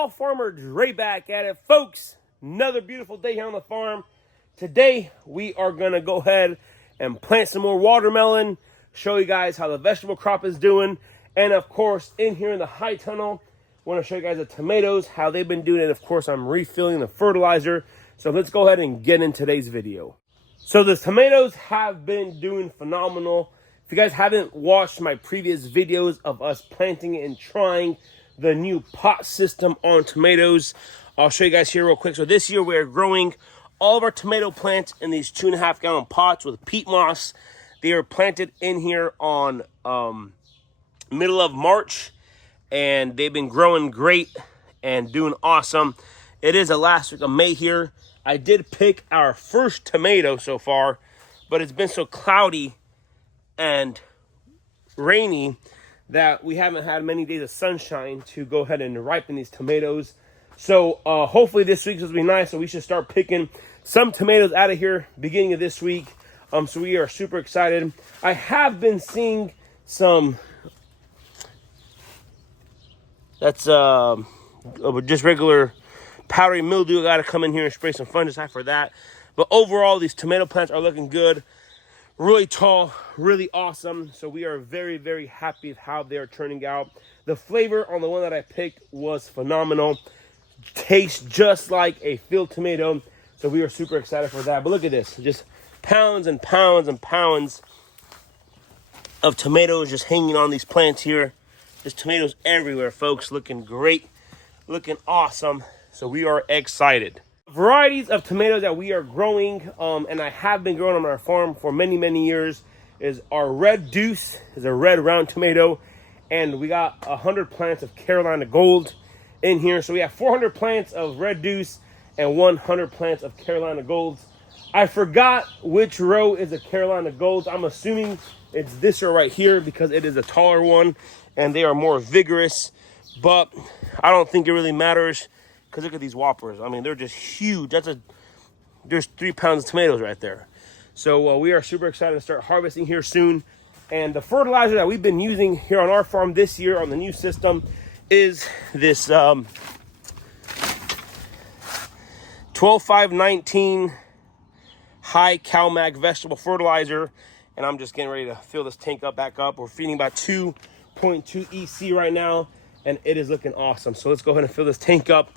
y'all? Farmer Dre back at it, folks. Another beautiful day here on the farm. Today we are gonna go ahead and plant some more watermelon, show you guys how the vegetable crop is doing, and of course in here in the high tunnel, I want to show you guys the tomatoes, how they've been doing, and of course I'm refilling the fertilizer. So let's go ahead and get in today's video. So the tomatoes have been doing phenomenal. If you guys haven't watched my previous videos of us planting and trying the new pot system on tomatoes, I'll show you guys here real quick. So this year we're growing all of our tomato plants in these 2.5 gallon pots with peat moss. They are planted in here on middle of March, and they've been growing great and doing awesome. It is the last week of May here. I did pick our first tomato so far, but it's been so cloudy and rainy that we haven't had many days of sunshine to go ahead and ripen these tomatoes. So hopefully this week will be nice, so we should start picking some tomatoes out of here beginning of this week. So we are super excited. I have been seeing some, that's just regular powdery mildew. I gotta come in here and spray some fungicide for that. But overall, these tomato plants are looking good. Really tall, really awesome. So we are very, very happy with how they're turning out. The flavor on the one that I picked was phenomenal. Tastes just like a field tomato. So we are super excited for that. But look at this, just pounds and pounds and pounds of tomatoes just hanging on these plants here. There's tomatoes everywhere, folks. Looking great, looking awesome. So we are excited. Varieties of tomatoes that we are growing, and I have been growing on our farm for many, many years, is our Red Deuce, is a red round tomato, and we got 100 plants of Carolina Gold in here. So we have 400 plants of Red Deuce and 100 plants of Carolina Golds. I forgot which row is a Carolina Golds. I'm assuming it's this row right here because it is a taller one and they are more vigorous, but I don't think it really matters. Because look at these whoppers. I mean, they're just huge. There's 3 pounds of tomatoes right there. So we are super excited to start harvesting here soon. And the fertilizer that we've been using here on our farm this year on the new system is this 12-5-19 high CalMag vegetable fertilizer. And I'm just getting ready to fill this tank back up. We're feeding about 2.2 EC right now, and it is looking awesome. So let's go ahead and fill this tank up,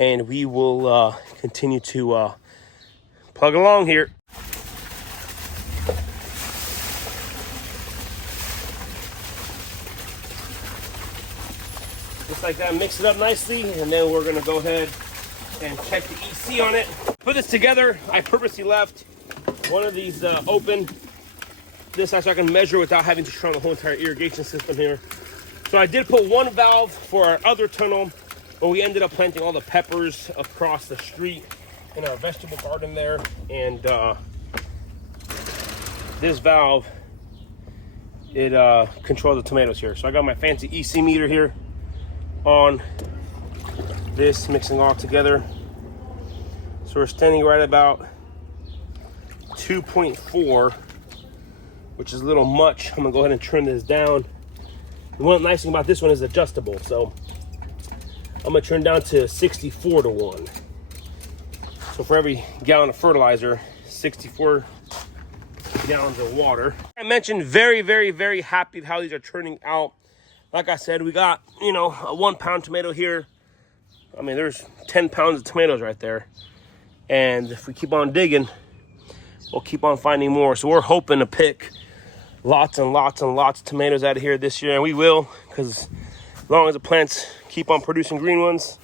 and we will continue to plug along here. Just like that, mix it up nicely, and then we're gonna go ahead and check the EC on it. Put this together, I purposely left one of these open. This so I can measure without having to turn on the whole entire irrigation system here. So I did put one valve for our other tunnel, but we ended up planting all the peppers across the street in our vegetable garden there. And this valve, it controls the tomatoes here. So I got my fancy EC meter here on this, mixing all together. So we're standing right about 2.4, which is a little much. I'm gonna go ahead and turn this down. The one nice thing about this one is adjustable, so I'm gonna turn down to 64 to 1. So for every gallon of fertilizer, 64 gallons of water. I mentioned very, very, very happy with how these are turning out. Like I said, we got, you know, a 1 pound tomato here. I mean, there's 10 pounds of tomatoes right there. And if we keep on digging, we'll keep on finding more. So we're hoping to pick lots and lots and lots of tomatoes out of here this year, and we will, because as long as the plants keep on producing green ones,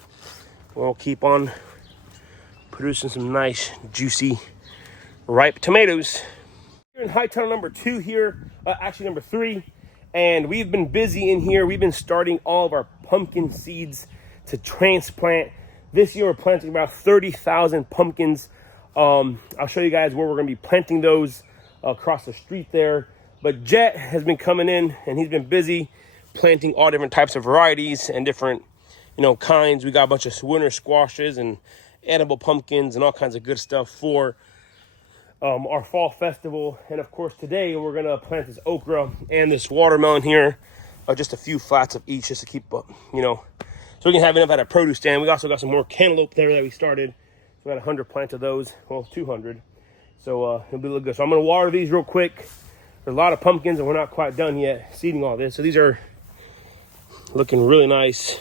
we'll keep on producing some nice, juicy, ripe tomatoes. We're in high tunnel number 2 here, actually number 3, and we've been busy in here. We've been starting all of our pumpkin seeds to transplant. This year we're planting about 30,000 pumpkins. I'll show you guys where we're going to be planting those across the street there. But Jet has been coming in, and he's been busy planting all different types of varieties and different, you know, kinds. We got a bunch of winter squashes and edible pumpkins and all kinds of good stuff for our fall festival. And of course today we're gonna plant this okra and this watermelon here, just a few flats of each, just to keep you know, so we can have enough at a produce stand. We also got some more cantaloupe there that we started. We got 100 plants of those, well, 200. So it'll be a little good. So I'm gonna water these real quick. There's a lot of pumpkins and we're not quite done yet seeding all this. So these are looking really nice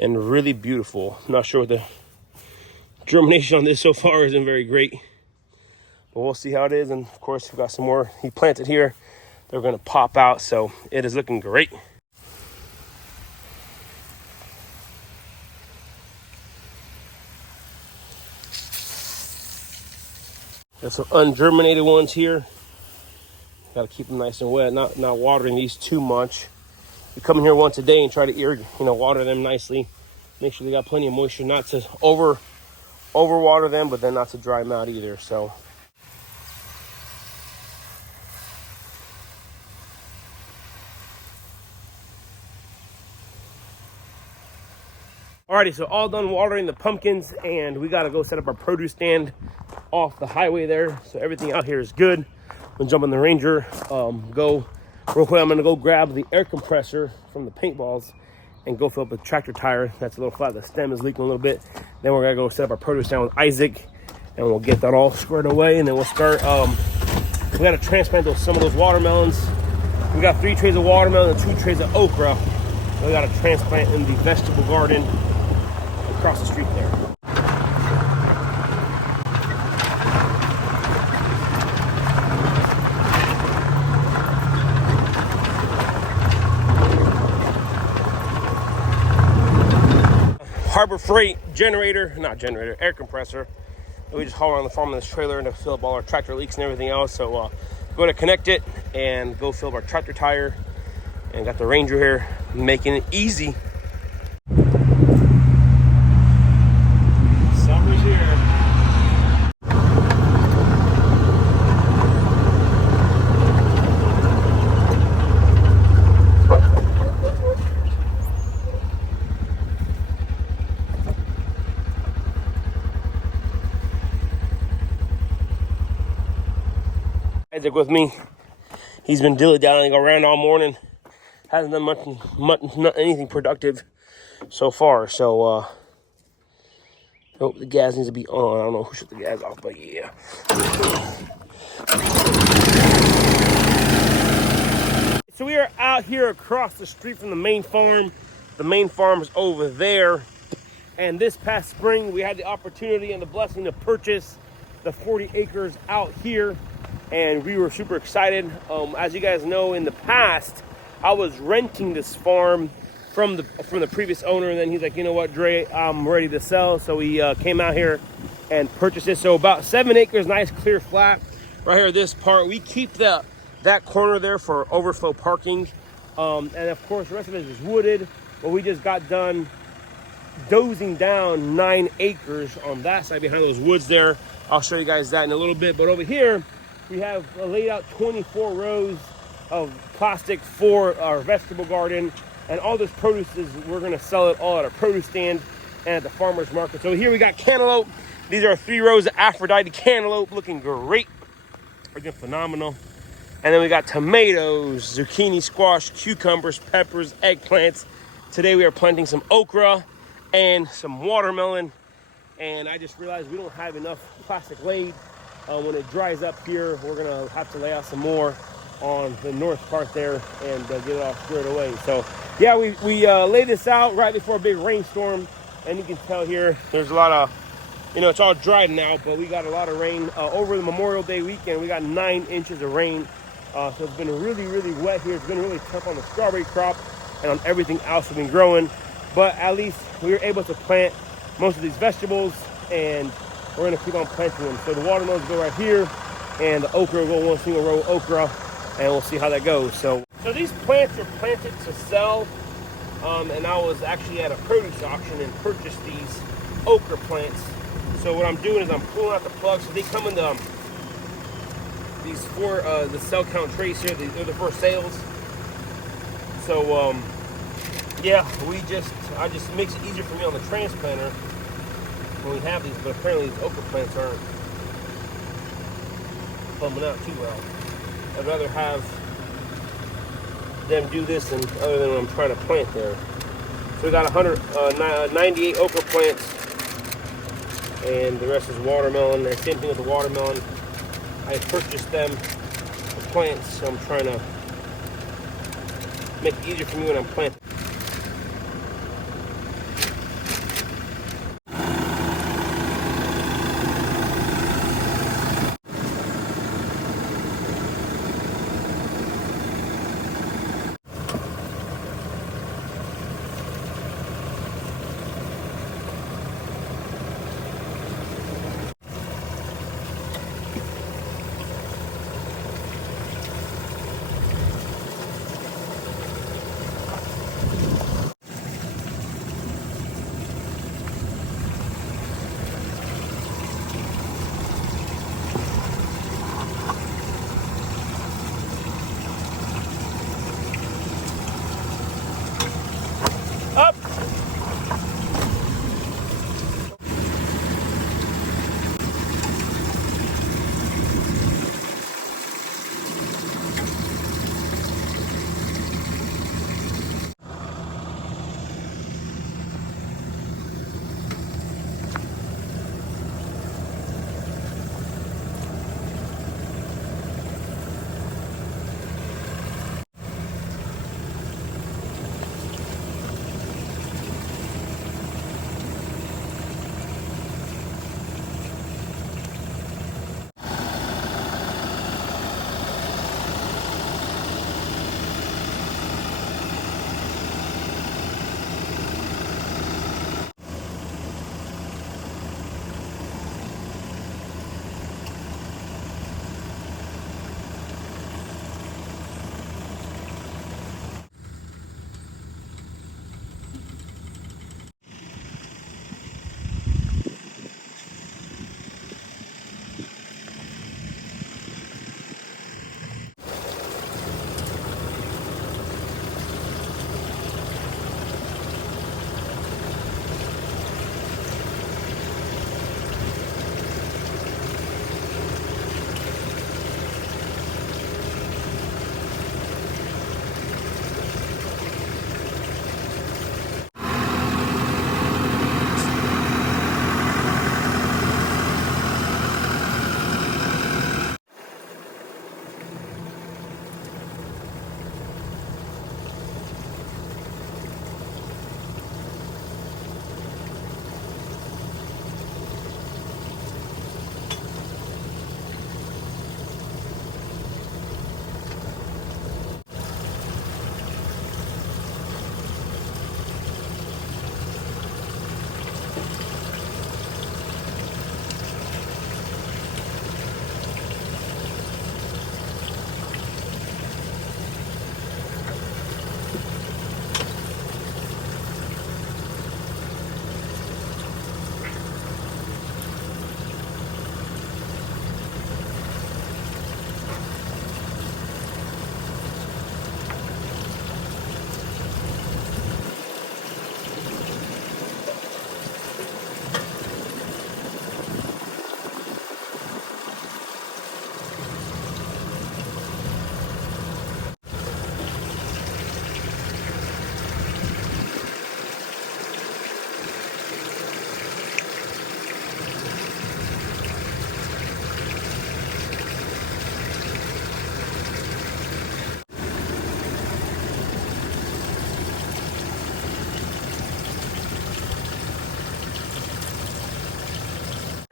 and really beautiful. I'm not sure what the germination on this so far isn't very great, but we'll see how it is. And of course, we've got some more he planted here. They're gonna pop out, so it is looking great. Got some ungerminated ones here. Got to keep them nice and wet, not watering these too much. You come in here once a day and try to water them nicely. Make sure they got plenty of moisture, not to over water them, but then not to dry them out either. So alrighty, so all done watering the pumpkins, and we got to go set up our produce stand off the highway there. So everything out here is good. I'm gonna jump on the Ranger, go real quick. I'm gonna go grab the air compressor from the paintballs and go fill up a tractor tire that's a little flat. The stem is leaking a little bit. Then we're gonna go set up our produce stand with Isaac, and we'll get that all squared away, and then we'll start. We gotta transplant some of those watermelons. We got 3 trays of watermelon and 2 trays of okra. We gotta transplant in the vegetable garden across the street there. Harbor Freight air compressor. And we just haul around the farm in this trailer to fill up all our tractor leaks and everything else. So go to connect it and go fill up our tractor tire. And got the Ranger here, making it easy. Summer's here. Isaac with me. He's been dilly-dallying around all morning. Hasn't done anything productive so far. So the gas needs to be on. I don't know who shut the gas off, but yeah. So we are out here across the street from the main farm. The main farm is over there. And this past spring, we had the opportunity and the blessing to purchase the 40 acres out here. And we were super excited. As you guys know, in the past, I was renting this farm from the previous owner, and then he's like, you know what, Dre, I'm ready to sell. So we came out here and purchased it. So about 7 acres, nice clear flat. Right here, this part, we keep that corner there for overflow parking. And of course, the rest of it is wooded. But we just got done dozing down 9 acres on that side behind those woods there. I'll show you guys that in a little bit. But over here, we have laid out 24 rows of plastic for our vegetable garden, and all this produce we're gonna sell it all at our produce stand and at the farmer's market. So here we got cantaloupe. These are 3 rows of Aphrodite cantaloupe, looking great, looking phenomenal. And then we got tomatoes, zucchini, squash, cucumbers, peppers, eggplants. Today we are planting some okra and some watermelon. And I just realized we don't have enough plastic laid. When it dries up here, we're gonna have to lay out some more on the north part there and get it all squared away. So yeah, we laid this out right before a big rainstorm, and you can tell here there's a lot of, it's all dried now, but we got a lot of rain over the Memorial Day weekend. We got 9 inches of rain, so it's been really, really wet here. It's been really tough on the strawberry crop and on everything else we've been growing, but at least we were able to plant most of these vegetables, and we're gonna keep on planting them. So the watermelons go right here, and the okra will go one single row of okra, and we'll see how that goes. So these plants are planted to sell, and I was actually at a produce auction and purchased these okra plants. So what I'm doing is I'm pulling out the plugs. So they come in these 4 the cell count trays here. They're the for sales. So yeah, I just makes it easier for me on the transplanter when we have these, but apparently these okra plants aren't bumming out too well. I'd rather have them do this other than when I'm trying to plant there. So we got 98 okra plants, and the rest is watermelon. And same thing with the watermelon. I purchased them, the plants, so I'm trying to make it easier for me when I'm planting. Up!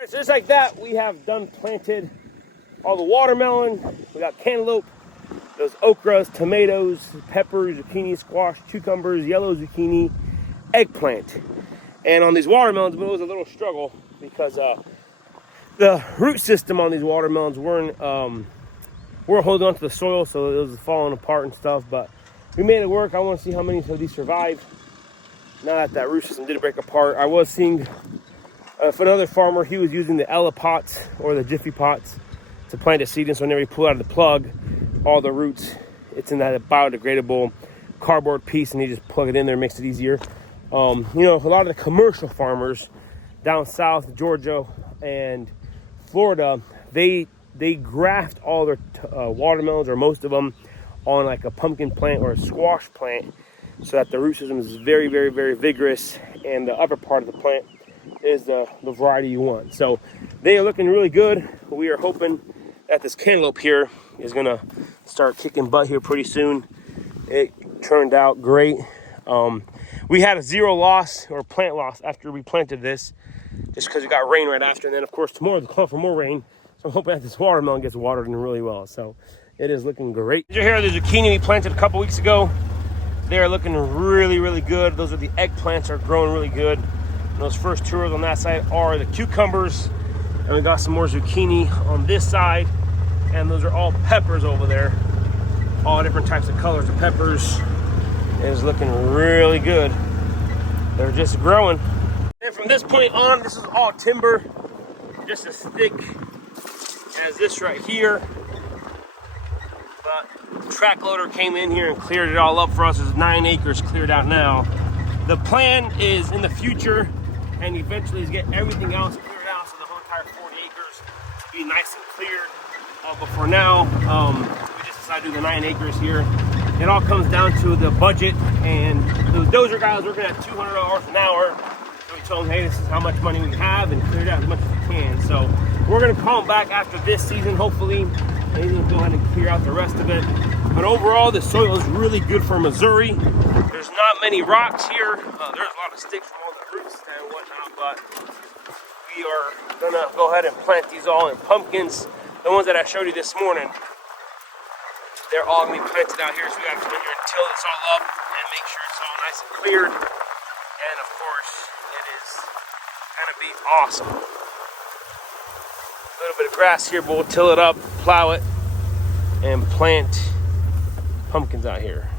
So just like that, we have done planted all the watermelon. We got cantaloupe, those okras, tomatoes, peppers, zucchini, squash, cucumbers, yellow zucchini, eggplant. And on these watermelons, but it was a little struggle because the root system on these watermelons weren't holding onto the soil, so it was falling apart and stuff. But we made it work. I want to see how many of these survive. Now that root system did break apart, I was seeing for another farmer, he was using the Ella pots or the Jiffy pots to plant a seed in. So whenever you pull out of the plug, all the roots, it's in that biodegradable cardboard piece, and you just plug it in there, makes it easier. You know, a lot of the commercial farmers down south, Georgia and Florida, they graft all their watermelons, or most of them, on like a pumpkin plant or a squash plant, so that the root system is very, very, very vigorous, and the upper part of the plant is the variety you want. So they are looking really good. We are hoping that this cantaloupe here is gonna start kicking butt here pretty soon. It turned out great. We had a 0 loss or plant loss after we planted this, just because it got rain right after. And then of course tomorrow they'll call for more rain. So I'm hoping that this watermelon gets watered in really well. So it is looking great. Here are the zucchini we planted a couple weeks ago. They're looking really, really good. Those are the eggplants, are growing really good. And those first 2 rows on that side are the cucumbers. And we got some more zucchini on this side. And those are all peppers over there. All different types of colors of peppers. It is looking really good. They're just growing. And from this point on, this is all timber, just as thick as this right here. But the track loader came in here and cleared it all up for us. There's 9 acres cleared out now. The plan is in the future and eventually is get everything else cleared out, so the whole entire 40 acres be nice and cleared. But for now, we just decided to do the 9 acres here. It all comes down to the budget, and the dozer guy was working at $200 an hour. So we told him, hey, this is how much money we have, and clear it out as much as we can. So we're gonna call him back after this season, hopefully, and he's gonna go ahead and clear out the rest of it. But overall, the soil is really good for Missouri. There's not many rocks here. There's a lot of sticks from all the roots and whatnot, but we are gonna go ahead and plant these all in pumpkins. The ones that I showed you this morning, they're all gonna be planted out here, so we gotta come in here and till this all up and make sure it's all nice and cleared. And of course, it is gonna be awesome. A little bit of grass here, but we'll till it up, plow it, and plant pumpkins out here.